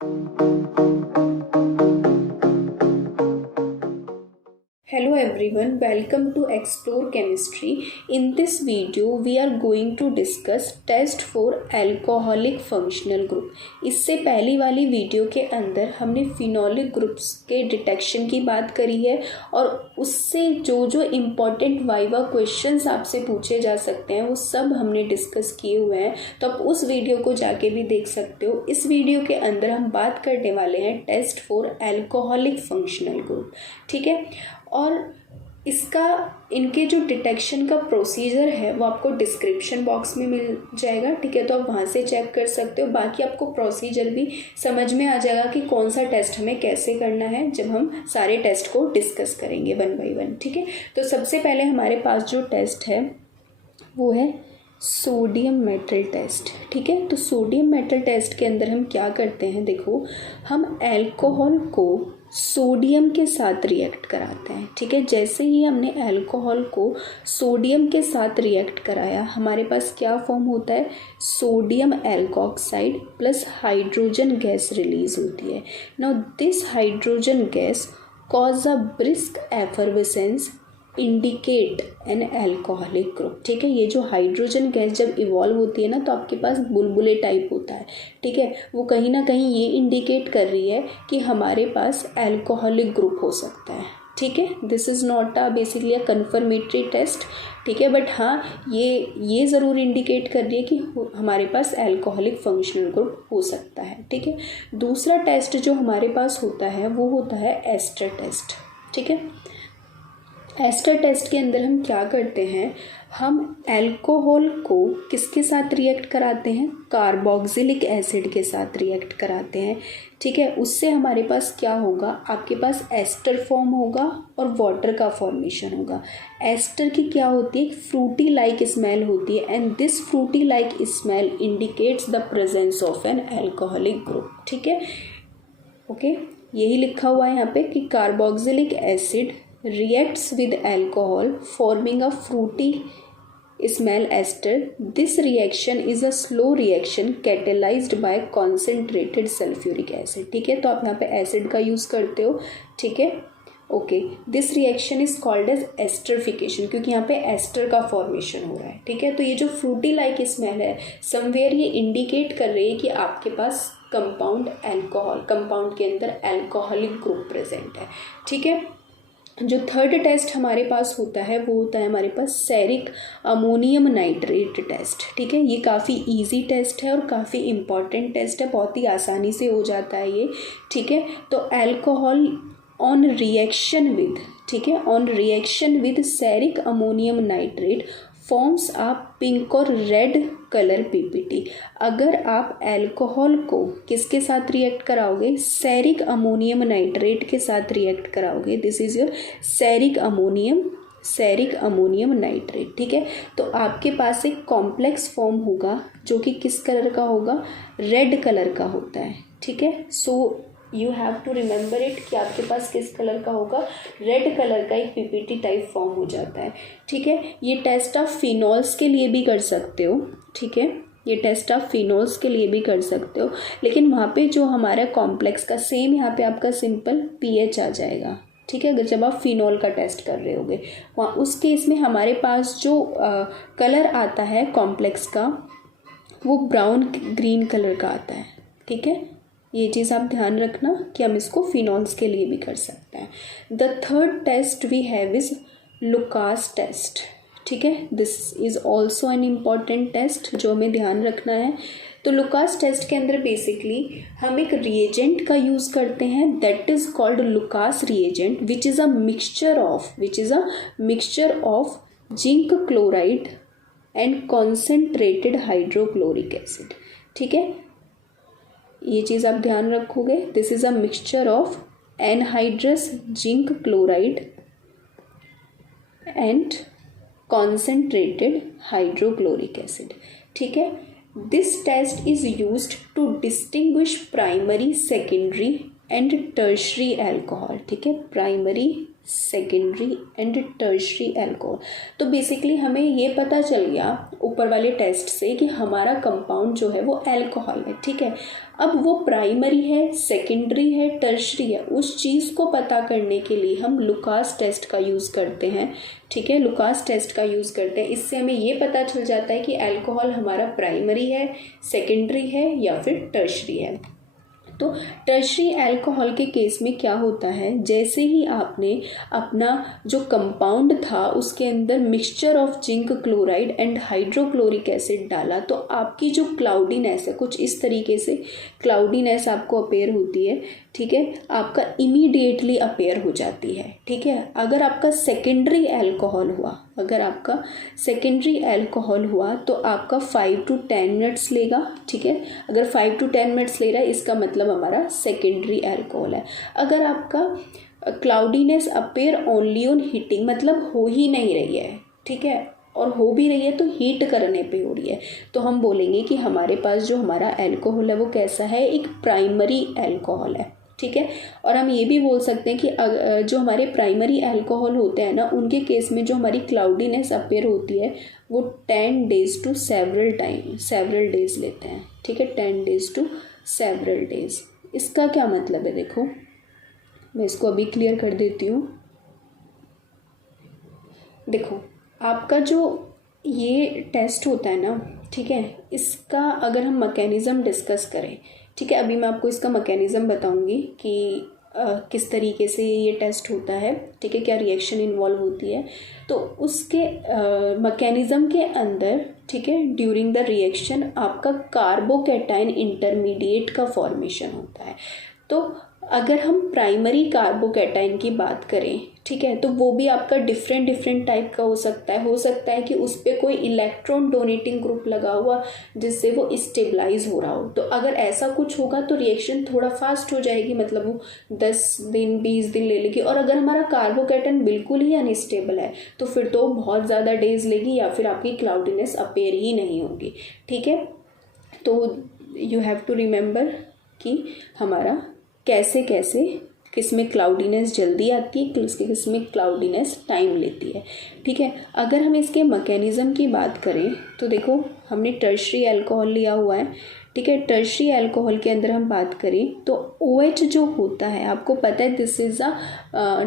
Hello everyone, welcome to Explore Chemistry. In this video, we are going to discuss test for alcoholic functional group. इससे पहली वाली video के अंदर हमने phenolic groups के detection की बात करी है और उससे जो इम्पॉर्टेंट वाइवा क्वेश्चंस आपसे पूछे जा सकते हैं वो सब हमने डिस्कस किए हुए हैं, तो आप उस वीडियो को जाके भी देख सकते हो। इस वीडियो के अंदर हम बात करने वाले हैं test for alcoholic functional group, ठीक है। और इसका इनके जो डिटेक्शन का प्रोसीजर है वो आपको डिस्क्रिप्शन बॉक्स में मिल जाएगा, ठीक है, तो आप वहाँ से चेक कर सकते हो। बाकी आपको प्रोसीजर भी समझ में आ जाएगा कि कौन सा टेस्ट हमें कैसे करना है जब हम सारे टेस्ट को डिस्कस करेंगे वन बाय वन, ठीक है। तो सबसे पहले हमारे पास जो टेस्ट है वो है सोडियम मेटल टेस्ट, ठीक है। तो सोडियम मेटल टेस्ट के अंदर हम क्या करते हैं, देखो, हम अल्कोहल को सोडियम के साथ रिएक्ट कराते हैं, ठीक है। जैसे ही हमने अल्कोहल को सोडियम के साथ रिएक्ट कराया, हमारे पास क्या फॉर्म होता है, sodium alkoxide plus hydrogen gas release होती है। Now this hydrogen gas cause a brisk effervescence indicate an alcoholic group, ठीक है। ये जो हाइड्रोजन गैस जब इवॉल्व होती है ना, तो आपके पास बुलबुले टाइप होता है, ठीक है। वो कहीं ना कहीं ये इंडिकेट कर रही है कि हमारे पास एल्कोहलिक ग्रुप हो सकता है, ठीक है। This is not a basically a confirmatory test, ठीक है, बट हाँ ये ज़रूर इंडिकेट कर रही है कि हमारे पास एल्कोहलिक फंक्शनल ग्रुप हो सकता है, ठीक है। दूसरा टेस्ट जो हमारे पास होता है वो होता है एस्टर टेस्ट, ठीक है। एस्टर टेस्ट के अंदर हम क्या करते हैं, हम अल्कोहल को किसके साथ रिएक्ट कराते हैं, कार्बोक्सिलिक एसिड के साथ रिएक्ट कराते हैं, ठीक है। उससे हमारे पास क्या होगा, आपके पास एस्टर फॉर्म होगा और वाटर का फॉर्मेशन होगा। एस्टर की क्या होती है, फ्रूटी लाइक स्मेल होती है, and this fruity like smell indicates the presence of an alcoholic group, ठीक है। ओके, यही लिखा हुआ है यहाँ पे कि carboxylic acid reacts with alcohol forming a fruity smell ester. This reaction is a slow reaction catalyzed by concentrated sulfuric acid, ठीक है। तो आप यहाँ पे एसिड का यूज़ करते हो, ठीक है। Okay, this reaction is called as esterification, क्योंकि यहाँ पे एस्टर का फॉर्मेशन हो रहा है, ठीक है। तो ये जो फ्रूटी लाइक स्मेल है, समवेयर ये इंडिकेट कर रही है कि आपके पास कंपाउंड अल्कोहल, कंपाउंड के अंदर अल्कोहलिक ग्रुप प्रेजेंट है, ठीक है। जो थर्ड टेस्ट हमारे पास होता है वो होता है हमारे पास सेरिक अमोनियम नाइट्रेट टेस्ट, ठीक है। ये काफ़ी इजी टेस्ट है और काफ़ी इम्पॉर्टेंट टेस्ट है, बहुत ही आसानी से हो जाता है ये, ठीक है। तो अल्कोहल ऑन रिएक्शन विद, ठीक है, on reaction with ceric ammonium nitrate forms a pink और रेड कलर पीपीटी। अगर आप अल्कोहल को किसके साथ रिएक्ट कराओगे, सेरिक अमोनियम नाइट्रेट के साथ रिएक्ट कराओगे, this is your ceric ammonium nitrate, ठीक है। तो आपके पास एक कॉम्प्लेक्स फॉर्म होगा जो कि किस कलर का होगा, रेड कलर का होता है, ठीक है। So you have to remember it कि आपके पास किस कलर का होगा, रेड कलर का एक पीपीटी टाइप फॉर्म हो जाता है, ठीक है। ये टेस्ट आप फिनॉल्स के लिए भी कर सकते हो, ठीक है। ये टेस्ट आप फिनॉल्स के लिए भी कर सकते हो, लेकिन वहाँ पे जो हमारा कॉम्प्लेक्स का सेम यहाँ पे आपका सिंपल पीएच आ जाएगा, ठीक है। अगर जब आप फिनॉल का टेस्ट कर रहे होगे वहाँ उस केस में हमारे पास जो कलर आता है कॉम्प्लेक्स का वो ब्राउन ग्रीन कलर का आता है, ठीक है। ये चीज़ आप ध्यान रखना कि हम इसको फिनॉल्स के लिए भी कर सकते हैं। The third test we have is Lucas test, ठीक है। This is also an important test जो हमें ध्यान रखना है। तो लुकास टेस्ट के अंदर बेसिकली हम एक रिएजेंट का यूज़ करते हैं, that is called Lucas reagent, which is a mixture of zinc chloride and concentrated hydrochloric acid, ठीक है। ये चीज़ आप ध्यान रखोगे, this is a mixture of anhydrous zinc chloride and concentrated hydrochloric acid, ठीक है। This test is used to distinguish primary, secondary and tertiary alcohol, ठीक है। Primary, secondary and tertiary alcohol. तो बेसिकली हमें ये पता चल गया ऊपर वाले टेस्ट से कि हमारा कंपाउंड जो है वो अल्कोहल है, ठीक है। अब वो प्राइमरी है, सेकेंडरी है, टर्शरी है, उस चीज़ को पता करने के लिए हम लुकास टेस्ट का यूज़ करते हैं, ठीक है। लुकास टेस्ट का यूज़ करते हैं, इससे हमें ये पता चल जाता है कि अल्कोहल हमारा प्राइमरी है, सेकेंडरी है या फिर टर्शरी है। तो टर्शरी अल्कोहल के केस में क्या होता है, जैसे ही आपने अपना जो कंपाउंड था उसके अंदर mixture of zinc chloride and hydrochloric acid डाला, तो आपकी जो क्लाउडीनेस है कुछ इस तरीके से क्लाउडीनेस आपको अपेयर होती है, ठीक है। आपका इमीडिएटली अपेयर हो जाती है, ठीक है। अगर आपका सेकेंडरी अल्कोहल हुआ, अगर आपका सेकेंडरी अल्कोहल हुआ तो आपका 5 to 10 मिनट्स लेगा, ठीक है। अगर 5 to 10 मिनट्स ले रहा है इसका मतलब हमारा सेकेंडरी अल्कोहल है। अगर आपका cloudiness appear only on heating, मतलब हो ही नहीं रही है, ठीक है, और हो भी रही है तो हीट करने पे हो रही है, तो हम बोलेंगे कि हमारे पास जो हमारा अल्कोहल है वो कैसा है, एक प्राइमरी अल्कोहल है, ठीक है। और हम ये भी बोल सकते हैं कि जो हमारे प्राइमरी अल्कोहल होते हैं ना, उनके केस में जो हमारी क्लाउडीनेस अपेयर होती है वो 10 days to सेवरल डेज लेते हैं, ठीक है। 10 days to सेवरल डेज। इसका क्या मतलब है, देखो मैं इसको अभी क्लियर कर देती हूँ। देखो आपका जो ये टेस्ट होता है ना, ठीक है, इसका अगर हम मैकेनिज़्म डिस्कस करें, ठीक है, अभी मैं आपको इसका मैकेनिज़्म बताऊंगी कि किस तरीके से ये टेस्ट होता है, ठीक है, क्या रिएक्शन इन्वॉल्व होती है। तो उसके मैकेनिज़्म के अंदर, ठीक है, ड्यूरिंग द रिएक्शन आपका कार्बोकैटायन इंटरमीडिएट का फॉर्मेशन होता है। तो अगर हम प्राइमरी कार्बोकैटायन की बात करें, ठीक है, तो वो भी आपका डिफरेंट टाइप का हो सकता है कि उस पर कोई इलेक्ट्रॉन डोनेटिंग ग्रुप लगा हुआ जिससे वो स्टेबलाइज हो रहा हो। तो अगर ऐसा कुछ होगा तो रिएक्शन थोड़ा फास्ट हो जाएगी, मतलब वो 10 दिन 20 दिन ले लेगी। और अगर हमारा कार्बोकैटायन बिल्कुल ही अनस्टेबल है तो फिर तो बहुत ज़्यादा डेज लेगी या फिर आपकी क्लाउडीनेस अपेयर ही नहीं होगी, ठीक है। तो यू हैव टू रिमेंबर कि हमारा कैसे कैसे किसमें क्लाउडीनेस जल्दी आती है, किसमें क्लाउडीनेस टाइम लेती है, ठीक है। अगर हम इसके मैकेनिज़्म की बात करें तो देखो हमने टर्शरी अल्कोहल लिया हुआ है, ठीक है। टर्शरी अल्कोहल के अंदर हम बात करें तो OH जो होता है, आपको पता है this is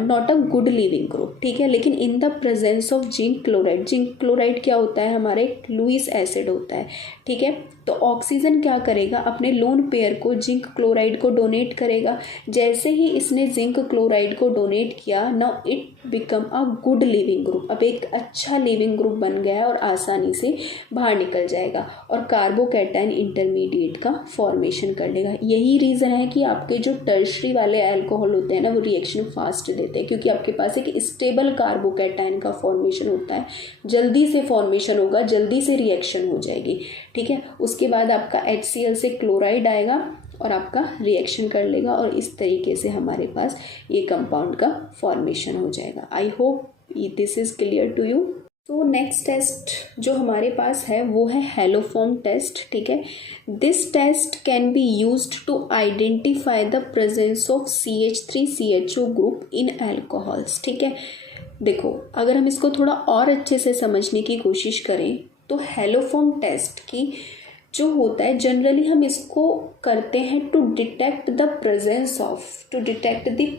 not a good leaving group, ठीक है। लेकिन in the presence of zinc chloride क्या होता है, हमारे लुईस एसिड होता है, ठीक है। तो ऑक्सीजन क्या करेगा, अपने लोन पेयर को जिंक क्लोराइड को डोनेट करेगा। जैसे ही इसने जिंक क्लोराइड को डोनेट किया, now it become a good leaving group, अब एक अच्छा लिविंग ग्रुप बन गया है और आसानी से बाहर निकल जाएगा और कार्बोकैटायन इंटरमीडिएट का फॉर्मेशन कर लेगा। यही रीज़न है कि आपके जो टर्शरी वाले अल्कोहल होते हैं ना वो रिएक्शन फास्ट देते हैं, क्योंकि आपके पास एक स्टेबल कार्बोकैटायन का फॉर्मेशन होता है, जल्दी से फॉर्मेशन होगा, जल्दी से रिएक्शन हो जाएगी, ठीक है। उसके बाद आपका HCl से क्लोराइड आएगा और आपका रिएक्शन कर लेगा और इस तरीके से हमारे पास ये कंपाउंड का फॉर्मेशन हो जाएगा। I hope this is clear to you. तो नेक्स्ट टेस्ट जो हमारे पास है वो है हेलोफॉर्म टेस्ट, ठीक है। This test can be used to identify the presence of CH3CHO group in alcohols, ठीक है। देखो अगर हम इसको थोड़ा और अच्छे से समझने की कोशिश करें तो हेलोफॉर्म टेस्ट की जो होता है जनरली हम इसको करते हैं to detect the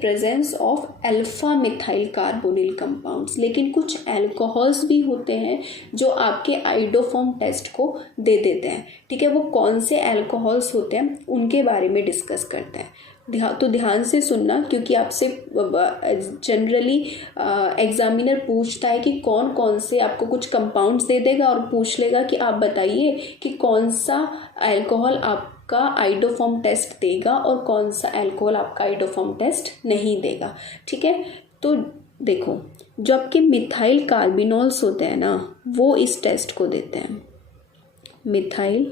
presence of alpha methyl carbonyl compounds. लेकिन कुछ अल्कोहल्स भी होते हैं जो आपके आइडोफॉर्म टेस्ट को दे देते हैं, ठीक है। वो कौन से अल्कोहल्स होते हैं उनके बारे में डिस्कस करते हैं। तो ध्यान से सुनना, क्योंकि आपसे जनरली एग्जामिनर पूछता है कि कौन कौन से, आपको कुछ कंपाउंड्स दे देगा और पूछ लेगा कि आप बताइए कि कौन सा अल्कोहल आपका आइडोफॉर्म टेस्ट देगा और कौन सा अल्कोहल आपका आइडोफॉर्म टेस्ट नहीं देगा, ठीक है। तो देखो जो आपके मिथाइल कार्बिनॉल्स होते हैं ना वो इस टेस्ट को देते हैं, मिथाइल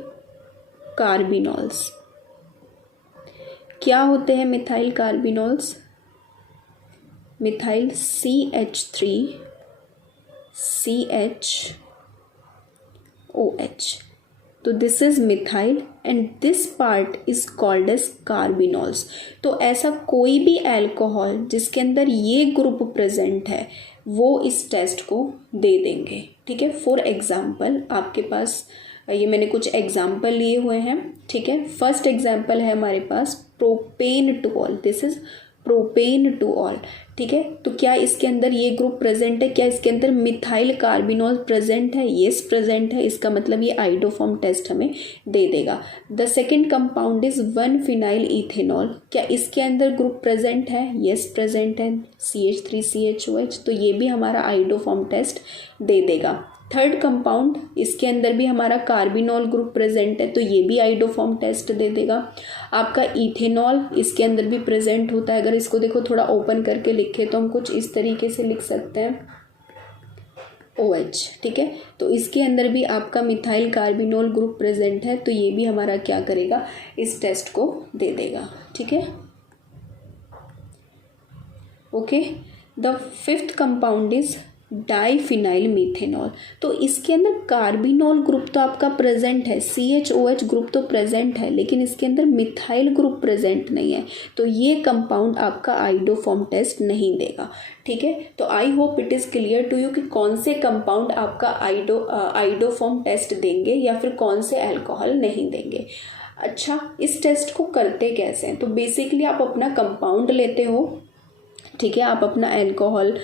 कार्बिनॉल्स। क्या होते हैं मिथाइल कार्बिनॉल्स? मिथाइल CH3CHOH, तो this is methyl and this part is called as carbinols. तो ऐसा कोई भी अल्कोहल जिसके अंदर ये ग्रुप प्रेजेंट है वो इस टेस्ट को दे देंगे। ठीक है, फॉर एग्जाम्पल आपके पास ये मैंने कुछ एग्जाम्पल लिए हुए हैं। ठीक है, फर्स्ट एग्जाम्पल है हमारे पास propan two ol, this is propan two ol. ठीक है, तो क्या इसके अंदर ये ग्रुप प्रेजेंट है? क्या इसके अंदर मिथाइल कार्बिनॉल प्रेजेंट है? यस प्रेजेंट है। इसका मतलब ये आइडोफॉर्म टेस्ट हमें दे देगा। The second compound is 1 phenyl ethanol, क्या इसके अंदर ग्रुप प्रेजेंट है? यस प्रेजेंट है, CH3CHOH, तो ये भी हमारा आइडोफॉर्म टेस्ट दे देगा। थर्ड कंपाउंड, इसके अंदर भी हमारा कार्बिनॉल ग्रुप प्रेजेंट है, तो ये भी आइडोफॉर्म टेस्ट दे देगा। आपका इथेनॉल इसके अंदर भी प्रेजेंट होता है। अगर इसको देखो थोड़ा ओपन करके लिखे तो हम कुछ इस तरीके से लिख सकते हैं OH। ठीक है, तो इसके अंदर भी आपका मिथाइल कार्बिनॉल ग्रुप प्रेजेंट है, तो ये भी हमारा क्या करेगा, इस टेस्ट को दे देगा। ठीक है, okay. The fifth compound is diphenyl methanol, तो इसके अंदर कार्बिनॉल ग्रुप तो आपका प्रेजेंट है, CHOH ग्रुप तो प्रेजेंट है, लेकिन इसके अंदर मिथाइल ग्रुप प्रेजेंट नहीं है, तो ये कंपाउंड आपका आइडोफॉर्म टेस्ट नहीं देगा। ठीक है, तो I hope it is clear to you कि कौन से कंपाउंड आपका आइडोफॉर्म टेस्ट देंगे या फिर कौन से अल्कोहल नहीं देंगे। अच्छा, इस टेस्ट को करते कैसे हैं? तो बेसिकली आप अपना कंपाउंड लेते हो। ठीक है, आप अपना अल्कोहल,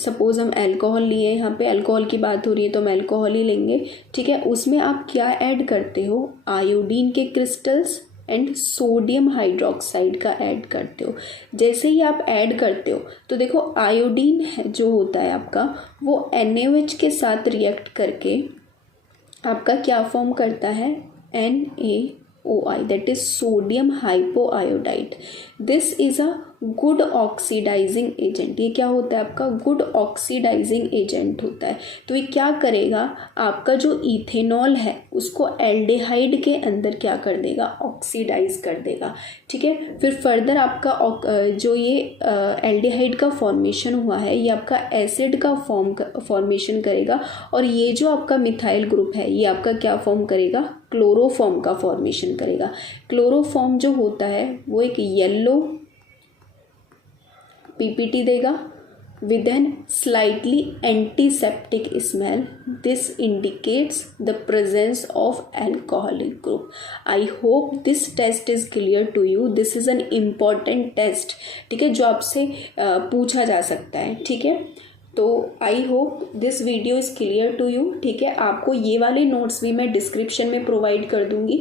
सपोज़ हम अल्कोहल लिए, यहाँ पे अल्कोहल की बात हो रही है तो हम अल्कोहल ही लेंगे। ठीक है, उसमें आप क्या ऐड करते हो, आयोडीन के क्रिस्टल्स एंड सोडियम हाइड्रोक्साइड का ऐड करते हो। जैसे ही आप ऐड करते हो तो देखो आयोडीन जो होता है आपका वो NaOH के साथ रिएक्ट करके आपका क्या फॉर्म करता है, NaOI, that is sodium hypoiodide. This is a good oxidising agent. ये क्या होता है आपका, गुड ऑक्सीडाइजिंग एजेंट होता है। तो ये क्या करेगा, आपका जो इथेनॉल है उसको एल्डिहाइड के अंदर क्या कर देगा, ऑक्सीडाइज कर देगा। ठीक है, फिर फर्दर आपका जो ये एल्डिहाइड का फॉर्मेशन हुआ है ये आपका एसिड का फॉर्मेशन करेगा, और ये जो आपका मिथाइल ग्रुप है ये आपका क्या फॉर्म करेगा, क्लोरोफॉर्म का फॉर्मेशन करेगा। क्लोरोफॉर्म जो होता है वो एक येलो PPT देगा with an slightly antiseptic smell. This indicates the presence of alcoholic group. I hope this test is clear to you. This is an important test. ठीक है, जो आपसे पूछा जा सकता है। ठीक है, तो I hope this video is clear to you. ठीक है, आपको ये वाले नोट्स भी मैं डिस्क्रिप्शन में प्रोवाइड कर दूंगी।